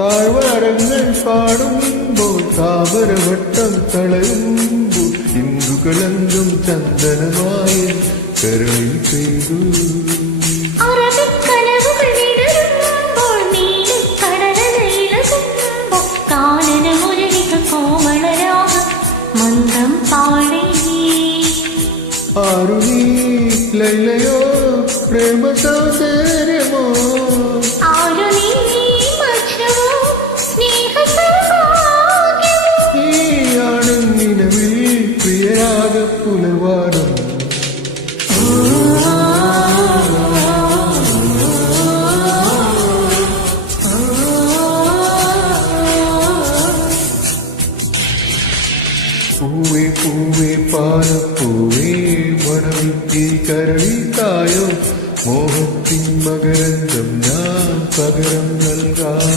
താഴ്വാരങ്ങൾ പാടുമ്പോൾ താമരവട്ടം കളയുമ്പോൾ ഇന്ദു കളങ്കും ചന്ദനമായി കരളിൽ പെയ്തു. മന്ദം പാടി ആരു നീ ലൈലയോ പ്രേമ സൗന്ദര്യമോ ആരു നീ മച്ചമോ സ്നേഹ സൗഭാഗ്യമോ നീയാണ് നിലവിൽ പ്രിയരാഗ പുലർവാനം. പൂവേ പൂവേ പാലപ്പൂവേ മണവിത്തി കരളിത്തായോ മോഹത്തിൻ മകരന്തം ഞാൻ പകരം നൽകാം.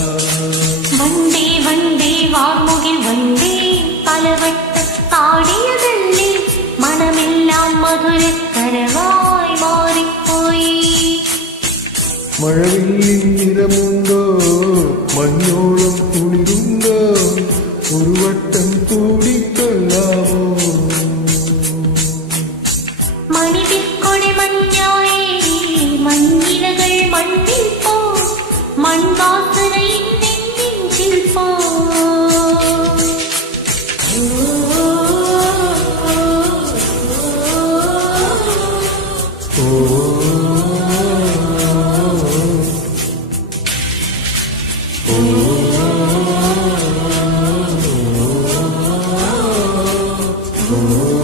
വണ്ടേ വണ്ടേ വാർമുകിൽ വണ്ടേ പലവട്ട പാടിയതല്ലേ മണമെല്ലാം മധുരക്കരവായി മാറിപ്പോയി. മഴവില്ലിൻ നിറമുണ്ടോ മഞ്ഞോളം കുളിരുണ്ടോ ഒരു വട്ടം കൂടിക്കൊള്ളാമോ. മണിവിക്കൊടി മഞ്ഞായേ മഞ്ഞിലകൾ മണ്ണിൽ പോ മൺവാസനയിൽ നെഞ്ചിൽ പോ. Oh